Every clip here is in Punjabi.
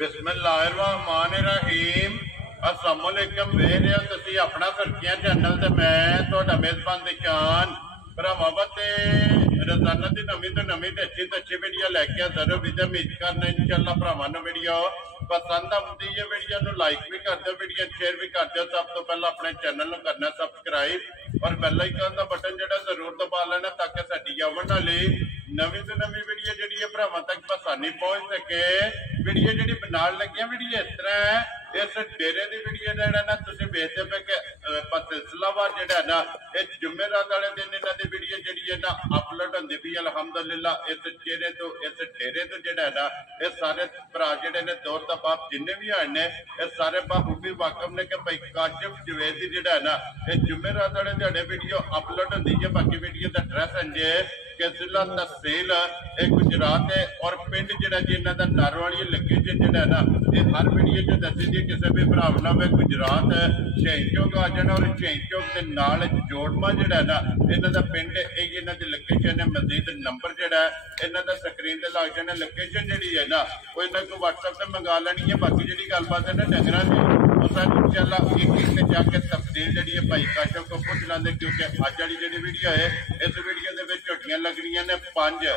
बिस्मिल्लाहिर्रहमानिर्रहीम अस्सलामुअलैकुम वेख रहे हो तुसीं अपना सुर्खियां चैनल ते मैं तुहाडा मेज़बान दिशान भरावां ते रोजाना की नवीं तो नवीं ते अच्छी वीडियो लैके हाज़र हो। उम्मीद करना इंशाअल्लाह भरावां नूं वीडियो पसंद आउंदी है। वीडियो नूं लाइक भी कर दो, वीडियो शेयर भी कर दो। सब तो पहला अपने चैनल नूं करना सबसक्राइब और बैल आइकन का बटन जिहड़ा जरूर दबा लेना ताकि साडी आउण वाली नवीं तो नवीं वीडियो जिहड़ी है भरावां तक आसानी पहुंच सके। वीडियो जिहड़ी बनाउण लगे वीडियो इस तरह है, इस डेरे की वीडियो जिहड़ा ना तुसीं वेखदे पे कि सिलसिलावार जिहड़ा ना इस जुमेरात वाले दिन इन्हां दी वीडियो जिहड़ी है ना अपलोड होंदी पई। अल्हम्दुलिल्लाह इस चेहरे तो इस डेरे तो जिहड़ा ना ये सारे भरा जिहड़े ने दौर दा बाप जिन्ने भी आए ने ये सारे बखूबी वाकफ ने कि भाई काशिफ जवेद दी जिहड़ा ना ये जुमेरात वाले दिहाड़े वीडियो अपलोड होंदी है। बाकी वीडियो दा एड्रैस है कि जिला तहसील गुजरात है और पिंड जिहड़ा जी इन्हां दा नारवाली लगे जिहड़ा ना ये हर वीडियो च दसी दी किसी भी भरावना में गुजरात शहीद चौक आ जाना और शहीद चौक के नाल जोड़मा जिहड़ा ना इन्हां दा पिंड यही इन्हां दी लोकेशन है। मजीद नंबर जिहड़ा है इन्हां दा स्क्रीन ते लग जाना। लोकेशन जिहड़ी है ना वो इन्हां को WhatsApp ते मंगा लैनी है। बाकी जिहड़ी गलबात है ना डंगरां दी इंशाअल्लाह एक जाके तफसील जिहड़ी है भाई काशिफ को पूछ लेंदे क्योंकि अज वाली जिहड़ी वीडियो है इस वीडियो दे विच झोटियां लगनियां ने पंजे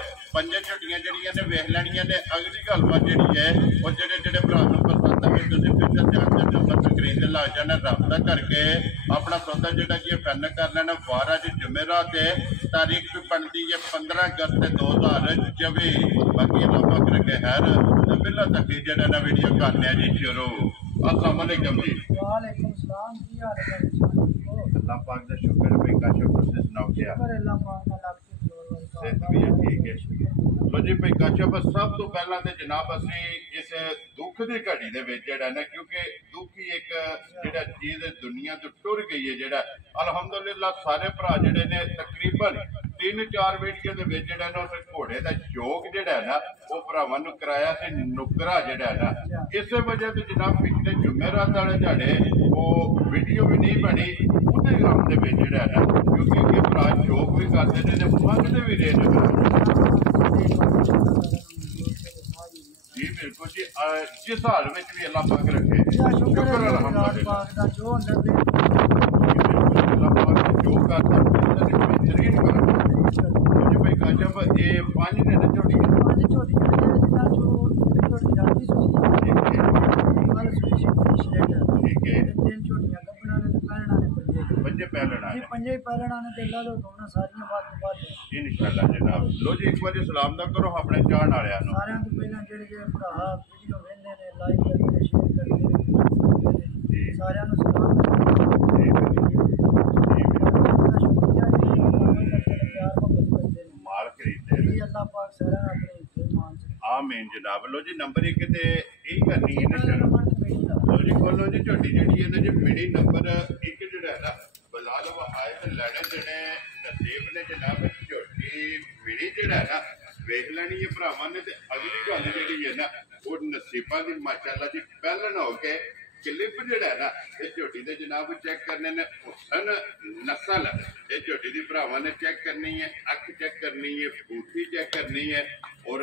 झोटियां जिहड़ियां ने वेख लैणियां ने। अगली गलबात जिहड़ी है वो जिहड़े भरा नूं पसंद आवे तुसीं फिर जानते नंबर स्क्रीन ते लग जाना, राबता करके अपना सौदा जिहड़ा जी फाइनल कर लेना। 12 जुमेरात है, तारीख भी बनती है 15 अगस्त 2024। बाकी अल्लाह पाक रखे खैर बिल्ला तक जिहड़ा ना वीडियो करने जी शुरू। अस्सलाम वालेकुम जी। वालेकुम सलाम। की हाल है? अल्लाह पाक का शुक्र है। भाई काशिफ तुसीं सुनाओ क्या अल्लाह पाक दा लाख सेहत भी है? ठीक है। लो जी भाई काशिफ सब तो पहला तो जनाब असी इस दुख की घड़ी दे विच जिहड़ा ना क्योंकि दुख ही एक जिहड़ा चीज दुनिया तो टुर गई है जिहड़ा अल्हम्दुलिल्लाह सारे भरा जिहड़े ने तकरीबन 3-4 वीडियो दे विच जिहड़ा ना उस घोड़े दा शौक जिहड़ा है ना वो भरावां नूं कराया सी नुकरा जिहड़ा है ना। इस वजह तो जनाब पिछले जुमेरात वाले दिहाड़े वो वीडियो भी नहीं बनी उहदे गम दे विच जिहड़ा है ना क्योंकि ये भरा शौक भी करदे ने ते मंगदे भी रहे ने। जी बिल्कुल जी, जिस हाल में भी अल्लाह पाक रखे शुक्र अल्हम्दुलिल्लाह जो करता बेहतरीन कर भाई काशिफ ये 5 ने झोटियां ठीक है पंजे पहलना इंशाअल्लाह जनाब। लो जी एक बार सलाम दा करो अपने चाहण वालियां नूं। सारियां तो पहला जेड़े भरा वीडियो वेंदे ने लाइक करदे शेयर करदे जी सारियां नूं सलाम माल खरीदते अल्लाह पाक सारा अपने ईमान से आमीन जनाब। लो जी नंबर 1 ते यही करनी है। लो जी खोलो जी झोटी जी है जी मिनी नंबर 1 जिहड़ा है ना बला लो आए तो लैने देने नसीब ने जनाब झोटी मिनी जिहड़ा है ना वेख लैनी है भरावां ने। अगली गल जिहड़ी है ना वो नसीबां दी माशाअल्लाह जी पहलन हो के क्लिप जिहड़ा है ना ये झोटी दे जनाब चेक करने ने हुसन नस्ल ये झोटी दी भरावां ने चेक करनी है, अख चेक करनी है, बूथी चेक करनी है और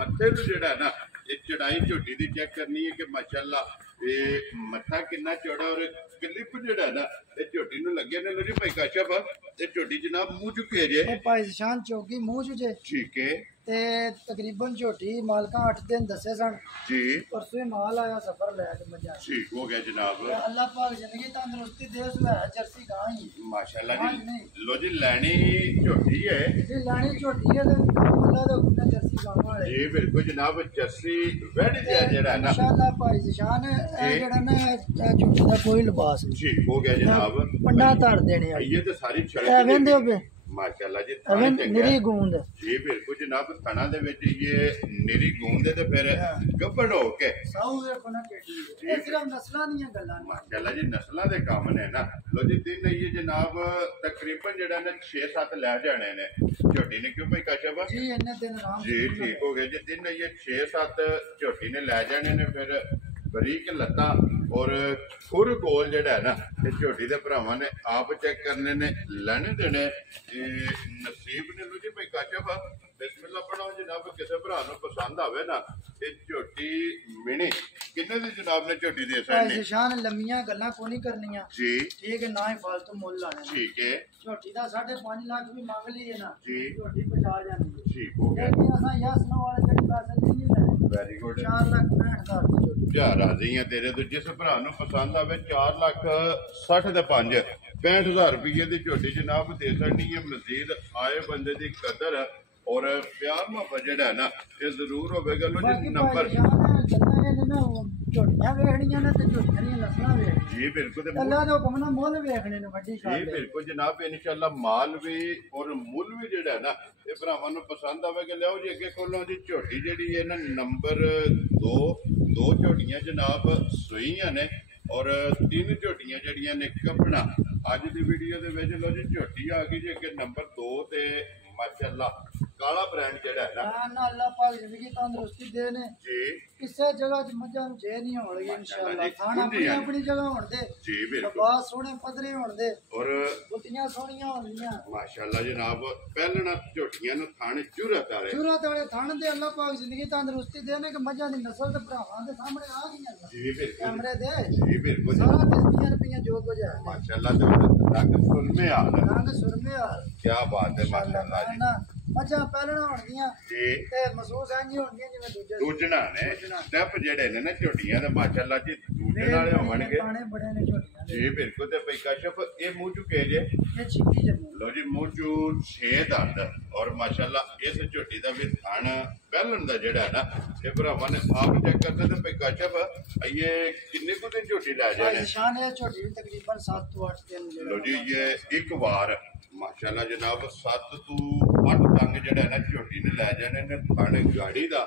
मत्थे तो जिहड़ा है ना ये चढ़ाई झोटी दी चेक करनी है कि माशाअल्लाह ये मत्था कितना चौड़ा और क्लिप जिहड़ा है ना ये झोटी नूं लगे ने। लो जी भाई काशिफ ये झोटी जनाब मुंह चुके जे भाई शान चौकी मुंह चुजे ठीक है ते तकरीबन झोटी मालका 8 दिन दसे सन जी परसों माल आया सफर लैके मजा ठीक हो गया जनाब। अल्लाह पाक जिंदगी तंदुरुस्ती दे सुना जर्सी गां ही माशाअल्लाह जी। लो जी लैनी झोटी है जी लैनी झोटी है ते अल्लाह दा हुक्म जर्सी गां वाले जी बिल्कुल जनाब जर्सी वेड़ जेड़ा ना इंशाअल्लाह भाई जिशान जेड़ा ना झोटी दा कोई लिबास नहीं ठीक हो गया जनाब। पंडा धर देने ये तो सारी छड़ वेंदे हो माशाअल्लाह जी निरी गूंद जी बिल्कुल जनाब थना दे विच ये निरी गूंद है ते फिर गब्बड़ हो के साऊ देखो ना केटी ये सिर्फ नस्लां दी गल्लां माशाअल्लाह जी नस्लां दे काम ने ना। लो जी दिन ये जनाब तकरीबन जेड़ा ने 6-7 लै जाने ने झोटी ने क्यों भाई काशिफ जी इन्ने दिन आराम जी ठीक हो गया जी। दिन ये 6-7 झोटी ने लै जाने ने फिर बरीक लत्ता और खुर गोल जिहड़ा है ना ये झोटी दे भरावां ने आप चेक करने ने लैने देने नसीब ने। लो जी भाई काशिफ बिस्मिल्लाह पढ़ो जनाब किसी भरा नूं पसंद आवे ना ये झोटी ਮਿਣੀ ਕਿੰਨੇ ਦੀ ਜਨਾਬ ਨੇ ਝੋਟੀ ਦੇ ਭਾਈ ਸਕਦੇ ਨਿਸ਼ਾਨ ਲੰਮੀਆਂ ਗੱਲਾਂ ਕੋਈ ਨਹੀਂ ਕਰਨੀਆਂ ਜੀ ਠੀਕ ਹੈ ਨਾ ਹੀ ਫालतू ਮੁੱਲ ਲਾਣੇ ਠੀਕ ਹੈ ਝੋਟੀ ਦਾ 5.5 ਲੱਖ ਵੀ ਮੰਗ ਲਈਏ ਨਾ ਜੀ ਝੋਟੀ ਪਹੁੰਚਾ ਜਾਂਦੀ ਹੈ ਠੀਕ ਹੋ ਗਿਆ ਲੇਕਿਨ ਅਸਾਂ ਯਸ ਨੋ ਵਾਲੇ ਜਿਹੜੇ ਪੈਸੇ ਨਹੀਂ ਲੈਣੇ ਵੈਰੀ ਗੁੱਡ 4 ਲੱਖ 65,000 ਦੀ ਝੋਟੀ ਜਾ ਰਾਜ਼ੀ ਆ ਤੇਰੇ ਤੋਂ ਜਿਸ ਭਰਾ ਨੂੰ ਪਸੰਦ ਆਵੇ 4 ਲੱਖ 60 ਦੇ 5 65,000 ਰੁਪਏ ਦੀ ਝੋਟੀ ਜਨਾਬ ਦੇ ਸਕਦੀ ਹੈ ਮਜ਼ੀਦ ਆਏ ਬੰਦੇ ਦੀ ਕਦਰ ਔਰ ਪਿਆਰ ਮੁਹੱਬਤ ਜਿਹੜਾ ਹੈ ਨਾ ਇਹ ਜ਼ਰੂਰ ਹੋਵੇਗਾ ਲੋ ਜੀ ਨੰਬਰ ਝੋਟੀਆਂ ਵੇਖਣੀਆਂ ਨੇ ਤੇ ਝੋਟੀਆਂ ਦੀਆਂ ਨਸਲਾਂ ਵੇਖਣੀਆਂ ਜੀ ਬਿਲਕੁਲ ਤੇ ਅੱਲਾ ਦੇ ਹੁਕਮ ਨਾਲ ਮੁੱਲ ਵੇਖਣੇ ਨੇ ਵੱਡੀ ਜੀ ਗੱਲ ਬਿਲਕੁਲ ਜਨਾਬ ਇਨਸ਼ਾਅੱਲਾ ਮਾਲ ਵੀ ਔਰ ਮੁੱਲ ਵੀ ਜਿਹੜਾ ਹੈ ਨਾ ਇਹ ਭਰਾਵਾਂ ਨੂੰ ਪਸੰਦ ਆਵੇਗਾ ਲਿਆਓ ਜੀ ਅੱਗੇ ਕੋਲੋਂ ਦੀ ਝੋਟੀ ਜਿਹੜੀ ਹੈ ਨਾ ਨੰਬਰ 2 ਝੋਟੀਆਂ ਜਨਾਬ ਸੂਈਆਂ ਨੇ ਔਰ 3 ਝੋਟੀਆਂ ਜਿਹੜੀਆਂ ਨੇ ਕੱਪਣਾ ਅੱਜ ਦੀ ਵੀਡੀਓ ਦੇ ਵਿੱਚ ਲੋ ਜੀ ਝੋਟੀ ਆ ਗਈ ਜੀ ਅੱਗੇ ਨੰਬਰ 2 ਤੇ ਮਾਸ਼ਾਅੱਲਾ ਕਾਲਾ ਬ੍ਰਾਂਡ ਜਿਹੜਾ ਹੈ ਨਾ ਨਾ ਅੱਲਾ ਪਾਕ ਜ਼ਿੰਦਗੀ ਤੰਦਰੁਸਤੀ ਦੇ ਨੇ ਜੀ ਕਿਸੇ ਜਗ੍ਹਾ 'ਚ ਮੱਝਾਂ ਨੂੰ ਜੇ ਨਹੀਂ ਹੋਣਗੇ ਇਨਸ਼ਾਅੱਲਾ ਖਾਣਾ ਖੁੱਲੀ ਆ। ਆਪਣੀ ਜਗ੍ਹਾ ਹੋਣ ਦੇ ਜੀ ਬਿਲਕੁਲ ਬਾਤ ਸੋਹਣੇ ਪੱਧਰੇ ਹੋਣ ਦੇ ਔਰ ਗੁੱਤੀਆਂ ਸੋਹਣੀਆਂ ਹੋਣਗੀਆਂ ਮਾਸ਼ਾਅੱਲਾ ਜਨਾਬ ਪਹਿਲਣਾ ਝੋਟੀਆਂ ਨੂੰ ਥਾਣੇ ਜੁਰਤ ਵਾਲੇ ਜੁਰਤ ਵਾਲੇ ਥਣ ਦੇ ਅੱਲਾ ਪਾਕ ਜ਼ਿੰਦਗੀ ਤੰਦਰੁਸਤੀ ਦੇ ਨੇ ਕਿ ਮੱਝਾਂ ਦੀ ਨਸਲ ਤੇ ਭਰਾਵਾਂ ਦੇ ਸਾਹਮਣੇ ਆ ਗਈਆਂ ਜੀ ਬਿਲਕੁਲ ਕੈਮਰੇ ਦੇ ਜੀ ਬਿਲਕੁਲ ਸਾਰਾ ਦਿਸਦੀਆਂ ਰੁਪਈਆਂ ਜੋ ਕੁਝ ਹੈ ਮਾਸ਼ਾਅੱਲਾ ਤੇ ਰੰਗ ਸੁਰਮੇ ਆ ਰੰਗ ਸੁਰਮੇ ਆ ਕੀ ਬਾਤ ਹੈ ਮਾਸ਼ਾਅੱਲਾ ਜੀ ਨਾ ਮੱਝਾਂ ਪਹਿਲਣਾ ਹੋਣਗੀਆਂ ਜੀ ਤੇ ਮਹਿਸੂਸ ਇੰਝ ਹੋਣਗੀਆਂ ਜਿਵੇਂ ਦੂਜੇ ਦੂਜਣਾ ਨੇ ਸਟੈਪ ਜਿਹੜੇ ਨੇ ਨਾ ਝੋਟੀਆਂ ਦੇ ਮਾਸ਼ਾਅੱਲਾ ਜੀ ਦੂਜਣ ਵਾਲੇ ਹੋਣਗੇ ਪਾਣੇ ਬੜੇ ਨੇ ਝੋਟੀਆਂ ਦੇ ਜੀ ਬਿਲਕੁਲ ਤੇ ਭਈ ਕਸ਼ਫ ਇਹ ਮੂੰਹ ਚੁਕੇ ਜੇ ਇਹ ਛਿੱਕੀ ਜਮੂ ਲੋ ਜੀ ਮੂੰਹ ਚੂ 6 ਦੰਦ ਔਰ ਮਾਸ਼ਾਅੱਲਾ ਇਸ ਝੋਟੀ ਦਾ ਵੀ ਥਣ ਪਹਿਲਣ ਦਾ ਜਿਹੜਾ ਹੈ ਨਾ ਇਹ ਭਰਾਵਾਂ ਨੇ ਆਪ ਚੈੱਕ ਕਰਦੇ ਤੇ ਭਈ ਕਸ਼ਫ ਇਹ ਕਿੰਨੇ ਕੁ ਦਿਨ ਝੋਟੀ ਲੈ ਜਾਣੇ ਨਿਸ਼ਾਨ ਹੈ ਝੋਟੀ ਵੀ ਤਕਰੀਬਨ 7 ਤੋਂ 8 ਦਿਨ ਲੋ ਜੀ ਇਹ ਇੱਕ ਵਾਰ ਮਾਸ਼ਾਅੱਲਾ ਜਨਾਬ 7 ਤੋਂ 8 ਤੰਗ ਜਿਹੜਾ ਹੈ ਨਾ ਝੋਟੀ ਨੇ ਲੈ ਜਾਣੇ ਨੇ ਥਣ ਗਾੜੀ ਦਾ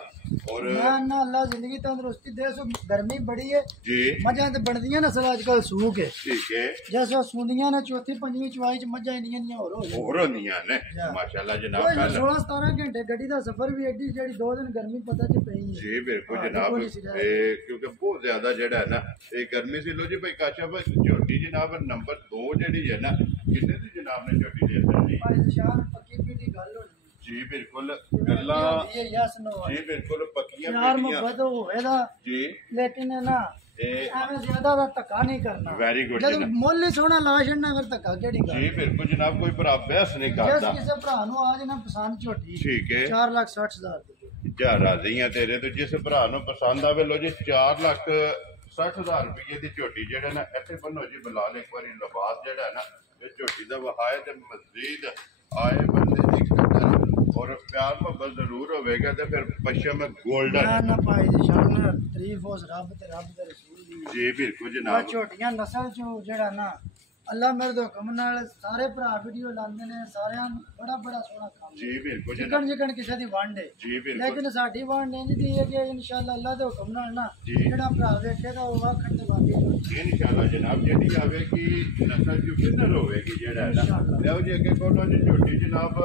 ਔਰ ਨਾ ਅੱਲਾ ਜ਼ਿੰਦਗੀ ਤੰਦਰੁਸਤੀ ਦੇ ਸੋ ਗਰਮੀ ਬੜੀ ਹੈ ਜੀ ਮੱਝਾਂ ਤੇ ਬਣਦੀਆਂ ਨਸਲ ਅੱਜ ਕੱਲ ਸੂਕ ਹੈ ਠੀਕ ਹੈ ਜੈਸੋ ਸੁੰਦੀਆਂ ਨੇ ਚੌਥੀ ਪੰਜਵੀਂ ਚਵਾਈ ਚ ਮੱਝਾਂ ਇੰਨੀਆਂ ਦੀਆਂ ਹੋਰ ਹੋ ਜਾਂਦੀਆਂ ਹੋਰ ਹੁੰਦੀਆਂ ਨੇ ਮਾਸ਼ਾਅੱਲਾ ਜਨਾਬ ਕੋਈ ਕੱਲ 16-17 ਘੰਟੇ ਗੱਡੀ ਦਾ ਸਫ਼ਰ ਵੀ ਐਡੀ ਜਿਹੜੀ 2 ਦਿਨ ਗਰਮੀ ਪਤਾ ਚ ਪਈ ਹੈ ਜੀ ਬਿਲਕੁਲ ਹਾਂ, ਜਨਾਬ ਬਿਲਕੁਲ ਹੀ ਇਹ ਕਿਉਂਕਿ ਬਹੁਤ ਜ਼ਿਆਦਾ ਜਿਹੜਾ ਹੈ ਨਾ ਇਹ ਗਰਮੀ ਸੀ ਲੋ ਜੀ ਭਾਈ ਕਾਸ਼ਫ ਝੋਟੀ ਜਨਾਬ ਨੰਬਰ 2 ਜਿਹੜੀ ਹੈ ਨਾ ਕਿੰਨੇ ਦੀ ਜਨਾਬ ਨੇ ਝੋਟੀ ਦੇ ਦਿੱਤੀ ਭਾਈ ਨਿਸ਼ਾਨ ਪੱਕੀ ਪੀਟੀ ਗੱਲ ਹੋਣੀ ਜੀ ਬਿਲਕੁਲ ਗੱਲਾਂ ਇਹ ਯਸ ਨੋ ਜੀ ਬਿਲਕੁਲ ਪੱਕੀਆਂ ਯਾਰ ਪੀੜੀਆਂ ਮੁਹੱਬਤ ਹੋਵੇ ਦਾ ਜੀ ਲੇਕਿਨ ਨਾ ਇਹ ਐਵੇਂ ਜ਼ਿਆਦਾ ਦਾ ਧੱਕਾ ਨਹੀਂ ਕਰਨਾ ਵੈਰੀ ਗੁੱਡ ਜਦ ਜਨਾਬ ਮੁੱਲ ਹੀ ਸੋਹਣਾ ਲਾ ਛੱਡਣਾ ਫਿਰ ਧੱਕਾ ਕਿਹੜੀ ਗੱਲ ਜੀ ਬਿਲਕੁਲ ਜਨਾਬ ਕੋਈ ਭਰਾ ਬਹਿਸ ਨਹੀਂ ਜਿਸ ਕਰਦਾ ਕਿਸੇ ਭਰਾ ਨੂੰ ਆ ਜਨਾ ਪਸੰਦ ਝੋਟੀ ਠੀਕ ਹੈ 4,60,000 ਦੀ ਜਾ ਰਾਜ਼ੀ ਆ ਤੇਰੇ ਤੋਂ ਜਿਸ ਭਰਾ ਨੂੰ ਪਸੰਦ ਆਵੇ ਲੋ ਜੀ 4,60,000 ਰੁਪਏ ਦੀ ਝੋਟੀ ਜਿਹੜਾ ਨਾ ਇੱਥੇ ਬੰਨੋ ਜੀ ਬਲਾਲ ਇੱਕ ਵਾਰੀ ਲਿਬਾਸ ਜਿਹੜਾ ਹੈ ਨਾ ਇਹ ਝੋਟੀ ਦਾ ਵਹਾਏ ਤੇ ਮਜ਼ੀਦ ਆਏ ਬੰਦੇ ਦੀ ਕਦਰ ਔਰ ਪਿਆਰ ਮੁਹੱਬਤ ਜ਼ਰੂਰ ਹੋਵੇਗਾ ਤੇ ਫਿਰ ਪਸ਼ਮ ਗੋਲਡਨ ਨਾ ਭਾਈ ਦੀ ਸ਼ਾਨ ਤਾਰੀਫ ਉਸ ਰੱਬ ਤੇ ਰਸੂਲ ਦੀ ਜੀ ਬਿਲਕੁਲ ਆ ਜਨਾਬ ਝੋਟੀਆਂ ਨਸਲ ਚੋਂ ਜਿਹੜਾ ਨਾ ਅੱਲਾ ਮੇਰੇ ਦੇ ਹੁਕਮ ਨਾਲ ਸਾਰੇ ਭਰਾ ਵੀਡੀਓ ਲਾਉਂਦੇ ਨੇ ਸਾਰਿਆਂ ਨੂੰ ਬੜਾ ਸੋਹਣਾ ਕੰਮ ਜੀ ਬਿਲਕੁਲ ਜਿਕਣ ਜਨਾਬ ਜਿਕਣ ਕਿਸੇ ਦੀ ਵੰਡ ਹੈ ਜੀ ਬਿਲਕੁਲ ਲੇਕਿਨ ਸਾਡੀ ਵੰਡ ਇੰਜ ਦੀ ਹੈ ਕਿ ਇਨਸ਼ਾਅੱਲਾ ਅੱਲਾ ਦੇ ਹੁਕਮ ਨਾਲ ਨਾ ਜੀ। ਜਿਹੜਾ ਭਰਾ ਵੇਖੇਗਾ ਉਹ ਆਖਣ ਤੇ ਵਾਕਈ ਇਨਸ਼ਾਅੱਲਾ ਜਨਾਬ ਜਿਹੜੀ ਆਵੇਗੀ ਨਸਲ ਚ ਕਿੰਨਰ ਹੋਵੇਗੀ ਜਿਹੜਾ ਹੈ ਨਾ ਇਨਸ਼ਾਅੱਲਾ। ਲਿਆਓ ਜੀ ਅੱਗੇ ਕੋਲੋਂ ਜੀ ਝੋਟੀ ਜਨਾਬ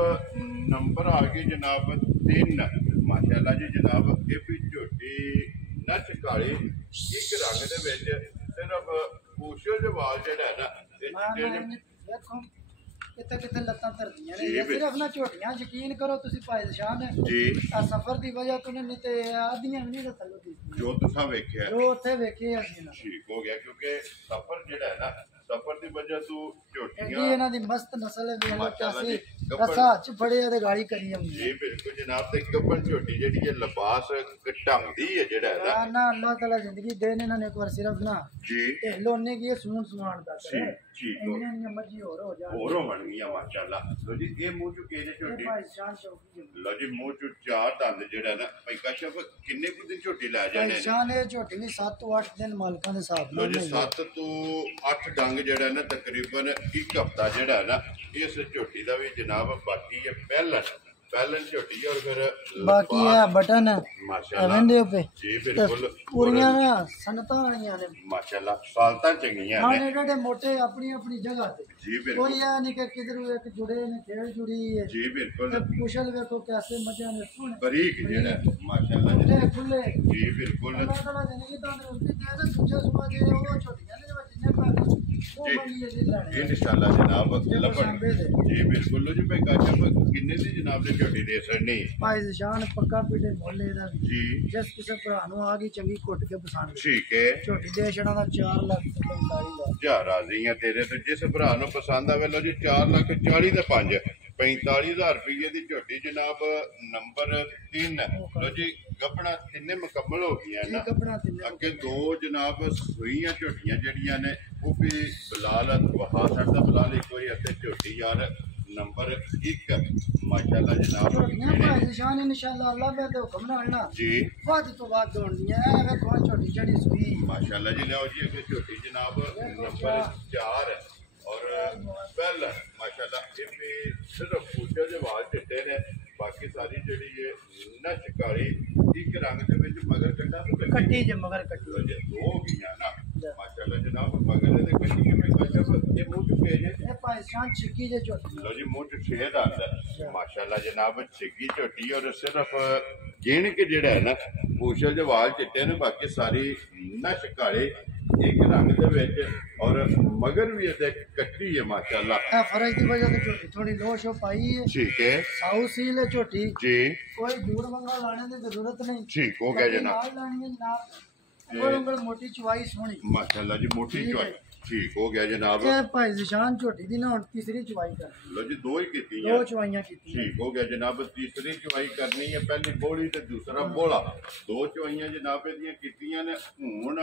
ਨੰਬਰ ਆ ਗਈ ਜਨਾਬ 3 ਮਾਸ਼ਾਅੱਲਾ ਜੀ ਜਨਾਬ ਇਹ ਵੀ ਝੋਟੀ ਨੱਚ ਕਾਲੀ ਇੱਕ ਰੰਗ ਦੇ ਵਿੱਚ ਸਿਰਫ ਪੂਛੋ ਜਵਾਲ ਜਿਹੜਾ ਹੈ ਨਾ ਇਹ ਚਿੱਟੇ ਜਿਹੇ ਦੇਖੋ ਕਿਤੇ ਕਿਤੇ ਲੱਤਾਂ ਧਰਦੀਆਂ ਨੇ ਜੀ, ਇਹ ਸਿਰਫ ਨਾ ਝੋਟੀਆਂ ਯਕੀਨ ਕਰੋ ਤੁਸੀਂ ਭਾਈ ਨਿਸ਼ਾਨ ਜੀ ਆ ਸਫ਼ਰ ਦੀ ਵਜ੍ਹਾ ਤੋਂ ਨਹੀਂ ਤੇ ਆਦੀਆਂ ਵੀ ਨਹੀਂ ਤਾਂ ਥੱਲੋਂ ਦੀ ਜੋ ਤੁਸੀਂ ਵੇਖਿਆ ਜੋ ਉੱਥੇ ਵੇਖੇ ਅਸੀਂ ਨਾ ਠੀਕ ਹੋ ਗਿਆ ਕਿਉਂਕਿ ਸਫ਼ਰ ਜਿਹੜਾ ਹੈ ਨਾ ਸਫ਼ਰ ਦੀ ਵਜ੍ਹਾ ਤੋਂ ਐਡੀ ਝੋਟੀਆਂ ਇਹਨਾਂ ਦੀ ਮਸਤ ਨਸਲ ਹੈ ਵੀ ਮਾਸ਼ਾਅੱਲਾ ਅਸੀਂ ਜੀ, ਗੱਭਣ। ਰਸਾ ਚ ਫੜੇ ਤੇ ਗਾੜੀ ਕਰੀ ਜਾਂਦੀ ਜੀ ਬਿਲਕੁਲ ਜਨਾਬ ਤੇ ਗੱਬਨ ਝੋਟੀ ਜਿਹੜੀ ਹੈ ਲਿਬਾਸ ਢੰਗਦੀ ਹੈ ਜਿਹੜਾ ਹੈ ਨਾ ਨਾ ਅੱਲਾਹ ਤਾਲਾ ਜ਼ਿੰਦਗੀ ਦੇਣ ਇਹਨਾਂ ਨੇ ਇੱਕ ਵਾਰ ਸਿਰਫ ਨਾ ਜੀ ਇਹ ਲੋਨੇ ਕੀ ਸੂਣ ਸਮਾਨ ਦਾ ਠੀਕ ਠੀਕ ਹੋ ਇੰਨੀਆਂ ਮੱਝੀ ਹੋਰ ਹੋ ਜਾਣ ਹੋਰ ਬਣ ਗਈਆਂ ਮਾਸ਼ਾਅੱਲਾ ਲੋ ਜੀ ਇਹ ਮੂੰਹ ਚੁ ਕੇ ਜੇ ਇਹ ਝੋਟੀ ਭਾਈ ਸ਼ਾਨ ਚੌਕੀ ਜੀ ਲੋ ਜੀ ਮੂੰਹ ਚੁ 4 ਦੰਦ ਜਿਹੜਾ ਨਾ ਭਾਈ ਕਸ਼ਫ ਕਿੰਨੇ ਕੁ ਦਿਨ ਝੋਟੀ ਲੈ ਜਾਣੇ ਭਾਈ ਨੇ ਸ਼ਾਨ ਇਹ ਝੋਟੀ ਵੀ 7 ਤੋਂ 8 ਦਿਨ ਮਾਲਕਾਂ ਦੇ ਹਿਸਾਬ ਲੋ ਨਾਲ ਜੀ ਮਿਲਦੀ। 7 ਤੋਂ 8 ਡੰਗ ਜਿਹੜਾ ਨਾ ਤਕਰੀਬਨ ਇੱਕ ਹਫਤਾ ਜਿਹੜਾ ਹੈ ਨਾ ਇਸ ਝੋਟੀ ਦਾ ਵੀ ਜਨਾਬ ਬਾਕੀ ਹੈ ਪਹਿਲਨ ਝੋਟੀ ਔਰ ਫਿਰ ਬਾਕੀ ਇਹ ਬਟਨ ਮਾਸ਼ਾਅੱਲਾ ਐਵੇਂ ਦੇ ਉੱਤੇ ਜੀ ਬਿਲਕੁਲ ਪੂਰੀਆਂ ਨਾ ਸਨਤਾਂ ਵਾਲੀਆਂ ਨੇ ਮਾਸ਼ਾਅੱਲਾ ਸਾਲਤਾਂ ਚੰਗੀਆਂ ਖਾਣੇ ਨੇ ਜਿਹੜੇ ਮੋਟੇ ਆਪਣੀ ਆਪਣੀ ਜਗ੍ਹਾ ਤੇ ਜੀ ਕੋਈ ਬਿਲਕੁਲ ਇਹ ਨਹੀਂ ਕਿ ਕਿਧਰ ਇੱਕ ਜੁੜੇ ਨੇ ਖੇਡ ਜੁੜੀ ਹੈ ਜੀ ਬਿਲਕੁਲ ਤੇ ਕੁਸ਼ਲ ਵੇਖੋ ਕੈਸੇ ਮੱਝਾਂ ਨੇ ਸੋਹਣੇ ਬਰੀਕ ਜਿਹੜਾ ਮਾਸ਼ਾਅੱਲਾ ਜੀ ਖੁੱਲੇ ਖੁੱਲੇ ਜੀ ਬਿਲਕੁਲ ਅੱਲਾਹ ਤਾਲਾ ਜ਼ਿੰਦਗੀ ਤੰਦਰੁਸਤੀ ਦੇ ਤੇ ਦੂਜੇ ਸੁਭਾ ਦੇ ਉਹ ਛੋਟੀਆਂ ਨੇ ਜਿਵੇਂ ਜਿੰਨੇ ਉਹ ਮੰਗੀ ਇਹਦੀ ਲੈਣੀ इंशाल्लाह जनाब लभन पसंद है। जी बिल्कुल लो जी भाई काशफ किन्ने दी जनाब ने झोटी दे सकनी ਭਾਈ ਨਿਸ਼ਾਨ ਪੱਕਾ ਪੀੜੇ ਮੋਲੇ ਦਾ ਵੀ जी ਜਿਸ ਕਿਸੇ ਭਰਾ ਨੂੰ ਆ ਗਈ ਚੰਗੀ ਘੁੱਟ ਕੇ ਪਸੰਦ ठीक है ਝੋਟੀ ਦੇ ਛੜਾ ਦਾ 4 ਲੱਖ 45 ਦਾ जा राजी हैं तेरे तो जिस भरा नु पसंद आवे लो जी 4,40,000 ते 5 45,000 रुपये की झोटी जनाब नंबर 3 लो जी गपना तिन्ने मुकम्मल हो गई ਇਹ ना ਕੱਪੜਾ ਤਿੰਨੇ अगे दो जनाब सूइयां झोटियां जड़ियां ने वो भी बिलाल वहा सकता बिलाल एक बारी अते झोटी यार नंबर 1 माशाल्लाह जनाब ਝੋਟੀਆਂ ਭਾਈ ਨਿਸ਼ਾਨ ਇਨਸ਼ਾਅੱਲਾ ਅੱਲਾਹ ਦੇ ਹੁਕਮ ਨਾਲ ਨਾ जी ਵੱਧ ਤੋਂ ਵੱਧ ਹੋਣਗੀਆਂ ਐ ਵੇਖੋ ਝੋਟੀ ਜਿਹੜੀ ਸੂਈ माशाल्लाह जी लियाओ जी अगे झोटी जनाब नंबर 4 और पहला माशाल्लाह ये भी सिर्फ पूछे जो वाल चिट्टे ने बाकी सारी जड़ी ये नच काली एक रंग दे विच मगर कट्टा तो ਕੱਟੀ ਜੇ ਮਗਰ ਕੱਟੀ जो दो हो गई ना माशाल्लाह जनाब मगर दे कट्टी में माशाल्लाह ये मुंह पे जे ਇਹ ਭਾਈ ਨਿਸ਼ਾਨ ਛਿੱਕੀ ਜੇ ਝੋਟੀ लो जी मुंह च छेद आता है माशाल्लाह जनाब छिगी झोटी और सिर्फ गिन के जेड़ा है ना पूछे जो वाल चिट्टे ने बाकी सारी नच काली एक रंग दे विच और मगर भी ये कट्टी है माशाल्लाह ਇਹ ਫਰਜ ਦੀ ਵਜ੍ਹਾ ਤੋਂ ਝੋਟੀ ਥੋੜੀ ਲੋਸ਼ ਹੋ ਪਾਈ ਹੈ ठीक है ਸਾਊ ਸੀਲ ਹੈ ਝੋਟੀ जी ਕੋਈ ਜੂੜ ਮੰਗਾ ਲਾਣੇ ਦੀ ਜ਼ਰੂਰਤ ਨਹੀਂ ठीक हो गया जनाब ਨਾਲ ਲਾਣੀ ਹੈ ਜਨਾਬ ਉਂਗਲ ਉਂਗਲ ਮੋਟੀ ਚਵਾਈ ਸੋਹਣੀ माशाल्लाह जी मोटी ठीक है। चवाई ठीक हो गया जनाब ਇਹ ਭਾਈ ਨਿਸ਼ਾਨ ਝੋਟੀ ਦੀ ਨਾ ਹੁਣ ਤੀਸਰੀ ਚਵਾਈ ਕਰ लो जी दो ही कीती ਦੋ ਚਵਾਈਆਂ ਕੀਤੀਆਂ ठीक हो गया जनाब तीसरी चवाई करनी है पहली बोली ते दूसरा बोला दो चवाइयां जनाब ਦੀਆਂ ਕੀਤੀਆਂ ਨੇ ਹੁਣ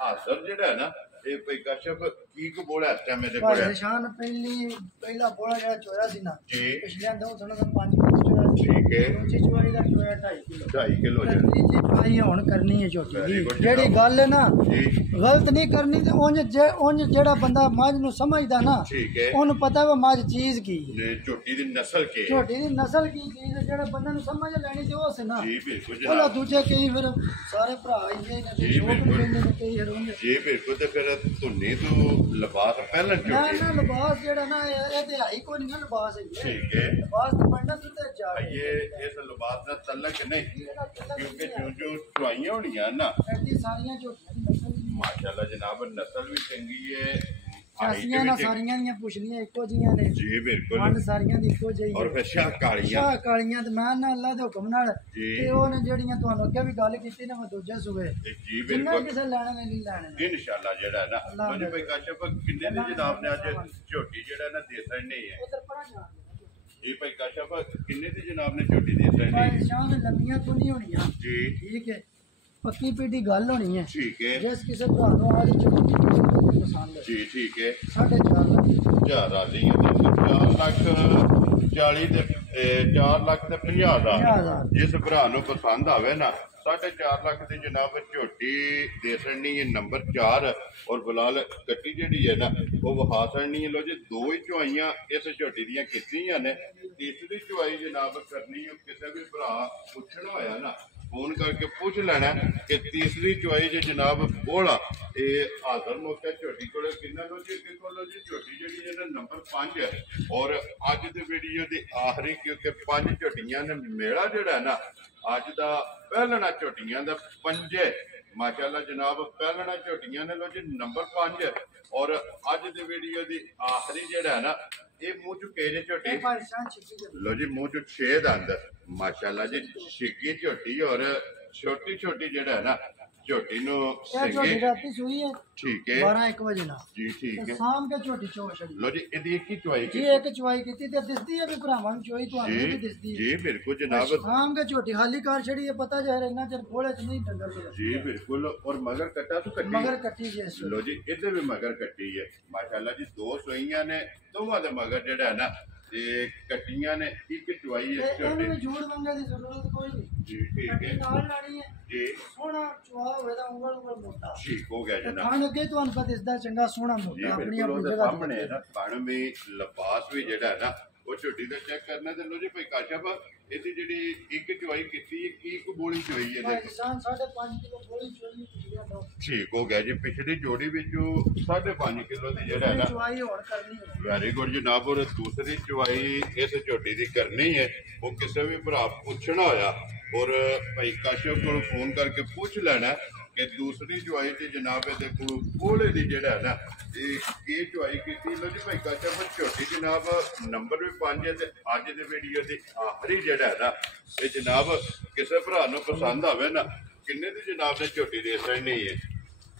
ਹਾਜ਼ਰ ਜਿਹੜਾ ਹੈ ਨਾ ਇਹ ਭਈ ਕਸ਼ਪ ਕੀ ਕੋ ਬੋਲਾ ਇਸ ਟਾਈਮ ਇਹਦੇ ਕੋਲ ਭਾਈ ਨਿਸ਼ਾਨ ਪਹਿਲਾ ਬੋਲਾ ਜਿਹੜਾ ਚੋਇਆ ਸੀ ਨਾ ਜੀ ਪਿਛਲੇ ਦੋ ਥੋੜਾ 5 ਕਿਲੋ ਚੋਇਆ ਸੀ ठीक है ਦੂਜੀ ਚਵਾਈ ਦਾ ਚੋਇਆ 2.5 ਕਿਲੋ 2.5 ਕਿਲੋ ਜੀ ਤੀਜੀ ਚਵਾਈ ਹੁਣ ਕਰਨੀ ਹੈ ਝੋਟੀ Very ਦੀ good ਜਿਹੜੀ ਜਨਾਬ। ਗੱਲ ਹੈ ਨਾ जी ਗਲਤ ਨਹੀਂ ਕਰਨੀ ਤੇ ਉਂਝ ਜਿਹੜਾ ਬੰਦਾ ਮੱਝ ਨੂੰ ਸਮਝਦਾ ਨਾ ठीक है ਉਹਨੂੰ ਪਤਾ ਵਾ ਮੱਝ ਚੀਜ਼ ਕੀ ਹੈ ने झोटी दी नस्ल के ਝੋਟੀ ਦੀ ਨਸਲ ਕੀ ਚੀਜ਼ ਹੈ ਜਿਹੜਾ ਬੰਦੇ ਨੂੰ ਸਮਝ ਲੈਣੀ ਤੇ ਉਸ ਨਾ जी बिल्कुल ਉਹਲਾ जनाब ਦੂਜੇ ਕਈ ਫਿਰ ਸਾਰੇ ਭਰਾ ਇੰਨੇ ਨੇ ਜੀ, ਸ਼ੋਕ ਬਿਲਕੁਲ। ਲੈਂਦੇ ਨੇ ਕਈ ਹਰੋਂਦੇ जी बिल्कुल ते फिर धुन्नी तो लिबास पहले ਨਾ झोटी ਨਾ ਲਿਬਾਸ ਜਿਹੜਾ ਨਾ ਇਹ ਤੇ ਹੈ ਹੀ ਕੋਈ ਨਹੀਂ ਲਿਬਾਸ ਹੈ ठीक है ਲਿਬਾਸ ਤਾਂ ਪੜਨਾ ਤੇ ਜਾ ये इस लिबास का तलक नहीं क्योंकि जो जो चुआइयां होनी ना ਐਡੀ ਸਾਰੀਆਂ ਝੋਟੀਆਂ ਦੀ ਨਸਲ ਨਹੀਂ माशाल्लाह जनाब नस्ल भी चंगी है हाइट ਐਸੀਆਂ भी ਨਾ चंगी- ਸਾਰੀਆਂ ਦੀਆਂ ਪੁੱਛਲੀਆਂ ਇੱਕੋ ਜੀਆਂ ਨੇ जी बिल्कुल ਵੰਡ ਸਾਰੀਆਂ ਦੀ ਇੱਕੋ ਜਿਹੀ और फिर शाह कालियां ਸ਼ਾਹ ਕਾਲੀਆਂ ਤੇ ਮੈਂ ਨਾ ਅੱਲਾ ਦੇ ਹੁਕਮ ਨਾਲ ਜੀ। ਤੇ ਉਹਨੇ ਜਿਹੜੀਆਂ ਤੁਹਾਨੂੰ ਅੱਗੇ ਵੀ ਗੱਲ ਕੀਤੀ ਨਾ ਮੈਂ ਦੂਜੇ ਸੂਏ जी ਜਿੰਨਾ बिल्कुल ਕਿਸੇ ਲੈਣੇ ਨੇ ਨਹੀਂ ਲੈਣੇ ਨੇ इंशाल्लाह जेड़ा है ना अल्लाह मुझे ने- भाई काशफ किन्ने दी जनाब ने आज झोटी जेड़ा ना दे सकनी है ਉਧਰ ਪਰਾਂ ਜਾਣ जी भाई काशफ किन्ने दी जनाब ने झोटी दे सकनी ਭਾਈ ਸ਼ਾਹ ਨੇ ਲੰਮੀਆਂ ਤੋਂ ਨਹੀਂ ਹੋਣੀਆਂ जी ਠੀਕ ਹੈ ਪੱਕੀ ਪੀੜੀ ਗੱਲ ਹੋਣੀ ਹੈ ठीक है ਜਿਸ ਕਿਸੇ ਭਰਾ ਨੂੰ ਆ ਦੀ ਝੋਟੀ ਪਸੰਦ ਹੈ जी ठीक है 4.5 ਲੱਖ जा राजी है 4 लाख 40 ते 4 लाख ते 50 50 हज़ार हज़ार। जिस भरा नु पसंद आवे ना 4.5 लाख ਦੀ जनाब ਝੋਟੀ ਦੇ ਸੜਨੀ ਹੈ ਨੰਬਰ 4 ਔਰ ਬਲਾਲ ਕੱਟੀ ਜਿਹੜੀ ਹੈ ਨਾ ਉਹ ਵਹਾ ਸੜਨੀ ਹੈ ਲੋ ਜੀ ਦੋ ਹੀ ਚੁਆਈਆਂ ਇਸ ਝੋਟੀ ਦੀਆਂ ਕੀਤੀਆਂ ਨੇ ਤੀਸਰੀ ਚੁਆਈ ਜਨਾਬ ਕਰਨੀ ਹੈ ਕਿਸੇ ਵੀ ਭਰਾ ਪੁੱਛਣਾ ਹੋਇਆ ਨਾ ਫੋਨ ਕਰਕੇ ਪੁੱਛ ਲੈਣਾ ਕਿ ਤੀਸਰੀ ਚੁਆਈ ਜੇ ਜਨਾਬ ਬੋਲਾ ਇਹ ਹਾਜ਼ਰ ਮੌਕੇ ਝੋਟੀ ਕੋਲ ਕਿੰਨਾ ਲੋ ਜੀ ਅੱਗੇ ਕੋਲ ਜੀ ਝੋਟੀ ਜਿਹੜੀ ਹੈ ਨਾ ਨੰਬਰ 5 ਹੈ ਔਰ ਅੱਜ ਦੇ ਵੀਡੀਓ ਦੇ ਆਖਰੀ ਕਿਉਂਕਿ 5 ਝੋਟੀਆਂ ਨੇ ਮੇਲਾ ਜਿਹੜਾ ਹੈ ਨਾ ਅੱਜ ਦਾ ਪਹਿਲਣਾ ਝੋਟੀਆਂ ਦਾ ਪੰਜੇ ਮਾਸ਼ਾਅੱਲਾ ਜਨਾਬ ਪਹਿਲਣਾ ਝੋਟੀਆਂ ਨੇ ਲੋ ਜੀ ਨੰਬਰ 5 ਔਰ ਅੱਜ ਦੇ ਵੀਡੀਓ ਦੀ ਆਖਰੀ ਜਿਹੜਾ ਹੈ ਨਾ ਇਹ ਮੂੰਹ ਚੁੱਕੇ ਜੇ ਝੋਟੀ ਇਹ ਭਾਈ ਸ਼ਾਹ ਛਿੱਕੀ ਦੇ लो जी मुंह चो 6 दंद माशाल्लाह जी छिगी झोटी और छोटी छोटी जेड़ा है ना झोटी नु ਇਹ ਝੋਟੀ सिंगे ਰਾਤੀ ਸੂਈ ਹੈ ठीक है 12-1 ਵਜੇ ਨਾਲ जी ठीक ਤੇ है ਸ਼ਾਮ ਕੇ ਝੋਟੀ ਚੋਰ ਛੜੀ लो जी इदी एक ही चुआई ਜੀ की ਇੱਕ ਚਵਾਈ ਕੀਤੀ ਤੇ ਦਿਸਦੀ ਹੈ ਵੀ ਭਰਾਵਾਂ ਨੂੰ ਚੋਈ ਤੁਹਾਨੂੰ ਵੀ जी ਦਿਸਦੀ ਹੈ जी बिल्कुल जनाब ਸ਼ਾਮ ਕੇ ਝੋਟੀ ਹਾਲੀ ਕਾਰ ਛੜੀ ਹੈ ਪਤਾ ਜਾ ਇੰਨਾ ਚਿਰ ਕੋਲੇ ਚ ਨਹੀਂ ਡੰਗਰ ਕੋਲ जी बिल्कुल और मगर कट्टा तो कट्टी ਮਗਰ ਕੱਟੀ ਜੇ ਇਸ लो जी इधर भी मगर कट्टी है माशाल्लाह जी दो सोइयां ने दोवां दे मगर जेड़ा है ना ते कट्टियां ने एक चुआई है ਇਹਨੂੰ झोटी ਵੀ ਜੂੜ ਮੰਗੇ ਦੀ ਜ਼ਰੂਰਤ ਕੋਈ ਨਹੀਂ जी ठीक ਕੱਟੀ है ਨਾਲ ਲਾਣੀ ਹੈ जी ਸੋਹਣਾ ਚਵਾ ਹੋਵੇ ਤਾਂ ਉਂਗਲ ਉਂਗਲ ਮੋਟਾ ठीक हो गया ਤੇ जनाब ਖਾਣ ਅੱਗੇ ਤੁਹਾਨੂੰ ਪਤਾ ਦਿਸਦਾ ਚੰਗਾ ਸੋਹਣਾ ਜੀ ਮੋਟਾ ਆਪਣੀ ਬਿਲਕੁਲ ਆਪਣੀ ਉਹਦੇ ਜਗ੍ਹਾ ਸਾਹਮਣੇ ਹੈ ਨਾ ਬਣ ਵੀ ਲਿਬਾਸ ਵੀ ਜਿਹੜਾ ਹੈ ਨਾ ਉਹ ਝੋਟੀ ਦਾ ਚੈੱਕ ਕਰਨਾ ਤੇ ਲੋ ਜੀ ਭਾਈ ਕਾਸ਼ਫ ਇਹਦੀ ਜਿਹੜੀ ਇੱਕ ਚੁਆਈ ਕੀਤੀ ਹੈ ਕੀ ਕਬੂਲੀ ਚੋਈ ਹੈ ਭਾਈ ਦੇਖੋ ਕਿਸਾਨ 5.5 ਕਿਲੋ ਗੋਲੀ ਚੋਈ ਪੀੜਿਆ ਦੋ ਠੀਕ ਹੋ ਗਿਆ ਜੀ ਪਿਛਲੀ ਜੋੜੀ ਵਿੱਚੋਂ 5.5 ਕਿਲੋ ਦੀ ਜਿਹੜਾ ਹੈ ਨਾ ਚਵਾਈ ਹੋਣ ਕਰਨੀ ਹੈ ਵੈਰੀ ਗੁੱਡ ਜਨਾਬ ਔਰ ਦੂਸਰੀ ਚੁਆਈ ਇਸ ਝੋਟੀ ਦੀ ਕਰਨੀ ਹੈ ਉਹ ਕਿਸੇ ਵੀ ਭਰਾ ਪੁੱਛਣਾ ਹੋਇਆ ਔਰ ਭਾਈ ਕਾਸ਼ਫ ਕੋਲ ਫੋਨ ਕਰਕੇ ਪੁੱਛ ਲੈਣਾ ਕਿ ਦੂਸਰੀ ਚੁਆਈ ਤੇ ਜਨਾਬ ਇਹਦੇ ਕੋਲ ਕੋਲੇ ਦੀ ਜਿਹੜਾ ਹੈ ਨਾ ਇਹ ਚੁਆਈ ਕੀਤੀ ਲੋ ਜੀ ਭਾਈ ਕਾਚਾ ਪਰ ਝੋਟੀ ਜਨਾਬ ਨੰਬਰ ਵੀ 5 ਹੈ ਤੇ ਅੱਜ ਦੇ ਵੀਡੀਓ ਦੇ ਆਖਰੀ ਜਿਹੜਾ ਹੈ ਨਾ ਇਹ ਜਨਾਬ ਕਿਸੇ ਭਰਾ ਨੂੰ ਪਸੰਦ ਆਵੇ ਨਾ ਕਿੰਨੇ ਦੀ ਜਨਾਬ ਨੇ ਝੋਟੀ ਦੇ ਨਹੀਂ ਹੈ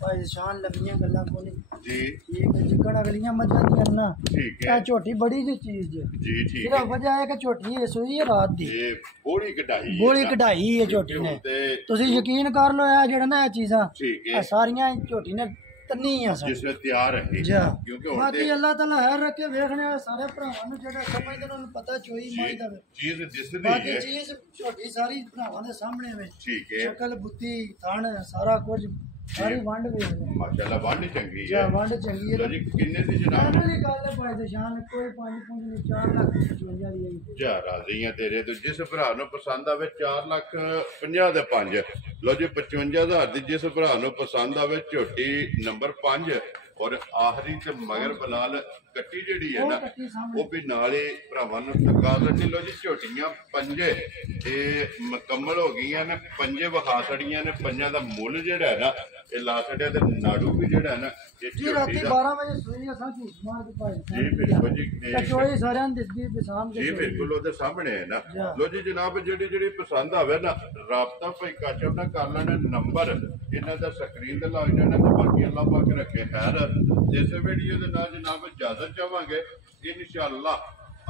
ਭਾਈ ਸ਼ਾਨ ਲੰਮੀਆਂ ਗੱਲਾਂ ਕੋਨੀ ਜੀ ਠੀਕ ਹੈ ਜਿੱਕਣ ਅਗਲੀਆਂ ਮੱਝਾਂ ਦੀਆਂ ਨਾ ਠੀਕ ਹੈ ਇਹ ਝੋਟੀ ਬੜੀ ਜੀ ਚੀਜ਼ ਹੈ ਜੀ ਠੀਕ ਸਿਰਫ ਹੈ ਵਜ੍ਹਾ ਹੈ ਕਿ ਝੋਟੀ ਇਹ ਸੋਈ ਹੈ ਰਾਤ ਦੀ ਇਹ ਬੋਲੀ ਕਢਾਈ ਗੋਲੀ ਕਢਾਈ ਹੈ ਝੋਟੀ ਨੇ ਤੇ ਤੁਸੀਂ ਯਕੀਨ ਕਰ ਲਓ ਇਹ ਜਿਹੜਾ ਨਾ ਇਹ ਚੀਜ਼ਾਂ ਠੀਕ ਇਹ ਹੈ ਸਾਰੀਆਂ ਝੋਟੀ ਨੇ ਤੰਨੀ ਆ ਜਿਸ ਵਿੱਚ ਤਿਆਰ ਹੈ ਕਿਉਂਕਿ ਹੁਣ ਬਾਕੀ ਤੇ ਅੱਲਾਹ ਤਾਲਾ ਹੈ ਰੱਖੇ ਵੇਖਣੇ ਵਾਲੇ ਸਾਰੇ ਭਰਾਵਾਂ ਨੂੰ ਜਿਹੜਾ ਸਮਝਦੇ ਉਹਨਾਂ ਨੂੰ ਪਤਾ ਚੋਈ ਮਾਈ ਦਾ ਵੇ। ਚੀਜ਼ ਦਿਸਦੀ ਬਾਕੀ ਹੈ ਚੀਜ਼ ਝੋਟੀ ਸਾਰੀ ਭਰਾਵਾਂ ਦੇ ਸਾਹਮਣੇ ਵੇ ਠੀਕ ਹੈ ਸ਼ਕਲ ਬੁੱਧੀ ਥਣ ਸਾਰਾ ਕੁਝ ਸਾਰੀ ਵੰਡ ਵੇਖਦੇ ਮਾਸ਼ਾਅੱਲਾ ਵੰਡ ਚੰਗੀ ਜਾਂ ਹੈ ਵੰਡ ਚੰਗੀ ਲੋ ਹੈ ਜੀ ਕਿੰਨੇ ਦੀ ਜਨਾਬ ਇਹਨਾਂ ਦੀ ਗੱਲ ਹੈ ਭਾਈ ਦੇ ਸ਼ਾਨ ਕੋਈ 5 ਨਹੀਂ 4 ਲੱਖ 55 ਦੀ ਹੈ ਜਾ ਰਾਜ਼ੀਆਂ ਤੇਰੇ ਤੋਂ ਜਿਸ ਭਰਾ ਨੂੰ ਪਸੰਦ ਆਵੇ 4,50,000 ਦੇ 5 ਲੋ ਜੀ 55,000 ਦੀ ਜਿਸ ਭਰਾ ਨੂੰ ਪਸੰਦ ਆਵੇ ਝੋਟੀ ਨੰਬਰ 5 ਔਰ ਆਖਰੀ ਤੇ ਮਗਰ ਬਲਾਲ ਕੱਟੀ ਜਿਹੜੀ ਹੈ ਨਾ ਉਹ ਵੀ ਨਾਲੇ ਭਰਾਵਾਂ ਨੂੰ ਥਕਾ ਲੈਣੀ ਲੋ ਜੀ ਝੋਟੀਆਂ ਪੰਜੇ ਇਹ ਮੁਕੰਮਲ ਹੋ ਗਈਆਂ ਨੇ ਪੰਜੇ ਵਿਖਾ ਛੜੀਆਂ ਨੇ ਪੰਜਾਂ ਦਾ ਮੁੱਲ ਜਿਹੜਾ ਹੈ ਨਾ ਇਹ ਲਾ ਛੜਿਆ ਤੇ ਨਾੜੂ ਵੀ ਜਿਹੜਾ ਹੈ ਨਾ ਇਹ ਜੀ ਰਾਤੀ 12 ਵਜੇ ਸੋਈ ਅਸਾਂ ਝੂਠ ਮਾਰ ਕੇ ਭਾਈ ਜੀ ਬਿਲਕੁਲ ਜੀ ਚੋਈ ਸਾਰਿਆਂ ਨੂੰ ਦਿਸਦੀ ਬਿਸਾਮ ਕੇ ਜੀ ਬਿਲਕੁਲ ਉਹਦੇ ਸਾਹਮਣੇ ਹੈ ਨਾ ਲੋ ਜੀ ਜਨਾਬ ਜਿਹੜੀ ਪਸੰਦ ਆਵੇ ਨਾ ਰਾਬਤਾ ਭਾਈ ਕਾਚਾ ਨਾਲ ਕਰ ਲੈਣਾ ਨੰਬਰ ਇਹਨਾਂ ਦਾ ਸਕਰੀਨ ਤੇ ਲੱਗ ਜਾਣਾ ਤੇ ਬਾਕੀ ਅੱਲਾਹ ਪਾਕ ਰੱਖੇ ਖੈਰ ਇਸ ਵੀਡੀਓ ਦੇ ਨਾਲ ਜਨਾਬ ਇਜਾਜ਼ਤ ਚਾਹਾਂਗੇ ਇਨਸ਼ਾਅੱਲਾ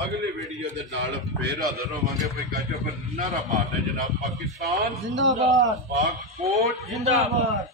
ਅਗਲੀ ਵੀਡੀਓ ਦੇ ਨਾਲ ਫੇਰ ਹਾਜ਼ਰ ਹੋਵਾਂਗੇ ਭਾਈ ਕਾਚਾ ਪਰ ਨਾਰਾ ਮਾਰਨਾ ਜਨਾਬ ਪਾਕਿਸਤਾਨ ਜ਼ਿੰਦਾਬਾਦ ਪਾਕ ਕੋਟ ਜ਼ਿੰਦਾਬਾਦ।